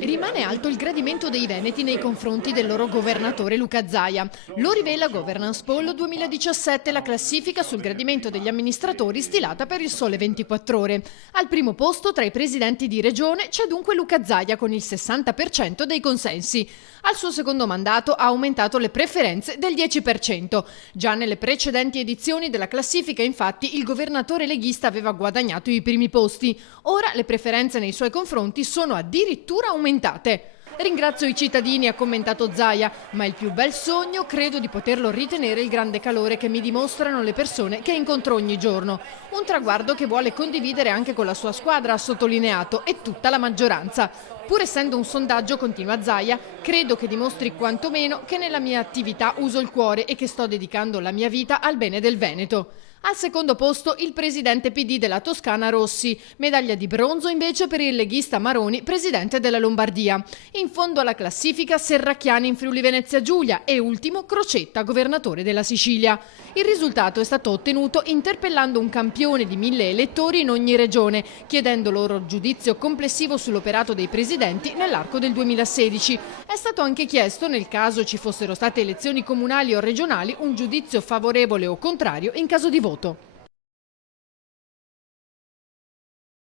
Rimane alto il gradimento dei veneti nei confronti del loro governatore Luca Zaia. Lo rivela Governance Poll 2017, la classifica sul gradimento degli amministratori stilata per il Sole 24 Ore. Al primo posto tra i presidenti di regione c'è dunque Luca Zaia con il 60% dei consensi. Al suo secondo mandato ha aumentato le preferenze del 10%. Già nelle precedenti edizioni della classifica, infatti, il governatore leghista aveva guadagnato i primi posti. Ora le preferenze nei suoi confronti sono addirittura aumentate. Ringrazio i cittadini, ha commentato Zaia, ma il più bel sogno credo di poterlo ritenere il grande calore che mi dimostrano le persone che incontro ogni giorno. Un traguardo che vuole condividere anche con la sua squadra, ha sottolineato, e tutta la maggioranza. Pur essendo un sondaggio, continua Zaia, credo che dimostri quantomeno che nella mia attività uso il cuore e che sto dedicando la mia vita al bene del Veneto. Al secondo posto il presidente PD della Toscana Rossi, medaglia di bronzo invece per il leghista Maroni, presidente della Lombardia. In fondo alla classifica Serracchiani in Friuli Venezia Giulia e ultimo Crocetta, governatore della Sicilia. Il risultato è stato ottenuto interpellando un campione di 1000 elettori in ogni regione, chiedendo loro giudizio complessivo sull'operato dei presidenti nell'arco del 2016. È stato anche chiesto, nel caso ci fossero state elezioni comunali o regionali, un giudizio favorevole o contrario in caso di voto.